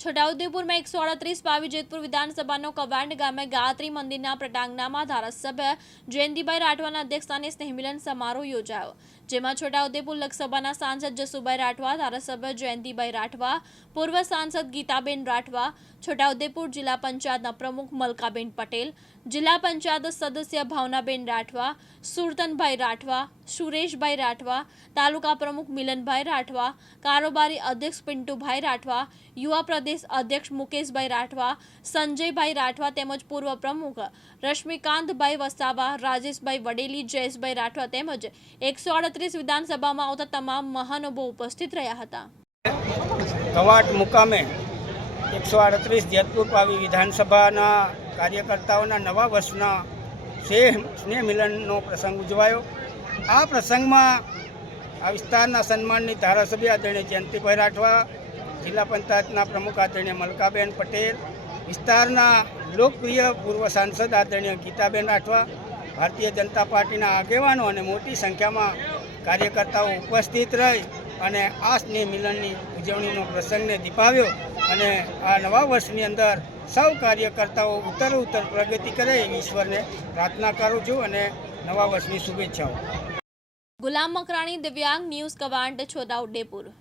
છોટાઉદેપુરમાં એકસો અડત્રીસ પાવી જેતપુર વિધાનસભાનો કવાંડ ગામે ગાયત્રી મંદિરના પ્રટાંગણામાં ધારાસભ્ય જયંતિભાઈ રાઠવાના અધ્યક્ષસ્થાને સ્નેહમિલન સમારોહ યોજાયો, જેમાં છોટાઉદેપુર લોકસભાના સાંસદ જસુભાઈ રાઠવા, ધારાસભ્ય જયંતિભાઈ રાઠવા, પૂર્વ સાંસદ ગીતાબેન રાઠવા, છોટાઉદેપુર જિલ્લા પંચાયતના પ્રમુખ મલકાબેન પટેલ, જિલ્લા પંચાયત સદસ્ય ભાવનાબેન રાઠવા, સુરતનભાઈ રાઠવા સુરેશભાઈ રાઠવા, તાલુકા પ્રમુખ મિલનભાઈ રાઠવા, કારોબારી અધ્યક્ષ પિન્ટુભાઈ રાઠવા, યુવા પ્રદેશ અધ્યક્ષ મુકેશભાઈ રાઠવા, સંજયભાઈ રાઠવા તેમજ પૂર્વ પ્રમુખ રશ્મિકાંતભાઈ વસાવા, રાજેશભાઈ વડેલી, જયેશભાઈ રાઠવા તેમજ એકસો અડત્રીસ વિધાનસભામાં આવતા તમામ મહાનુભાવો ઉપસ્થિત રહ્યા હતા. કવાટ મુકામે એકસો આડત્રીસ જેતપુર પાવી વિધાનસભાના કાર્યકર્તાઓના નવા વર્ષના સ્નેહ સ્નેહ મિલનનો પ્રસંગ ઉજવાયો. આ પ્રસંગમાં આ વિસ્તારના સન્માનની ધારાસભ્ય આદરણીય જયંતિભાઈ રાઠવા, જિલ્લા પંચાયતના પ્રમુખ આદરણીય મલકાબેન પટેલ, વિસ્તારના લોકપ્રિય પૂર્વ સાંસદ આદરણીય ગીતાબેન રાઠવા, ભારતીય જનતા પાર્ટીના આગેવાનો અને મોટી સંખ્યામાં કાર્યકર્તાઓ ઉપસ્થિત રહી અને આ સ્નેહ મિલનની ઉજવણીનો પ્રસંગને દીપાવ્યો. અને આ નવા વર્ષની અંદર સૌ કાર્યકર્તાઓ ઉત્તર ઉત્તર પ્રગતિ કરે એવી ઈશ્વરને પ્રાર્થના કરું છું અને નવા વર્ષની શુભેચ્છાઓ. ગુલામ મકરાણી દિવ્યાંગ ન્યૂઝ કવાંટ છોટાઉદેપુર.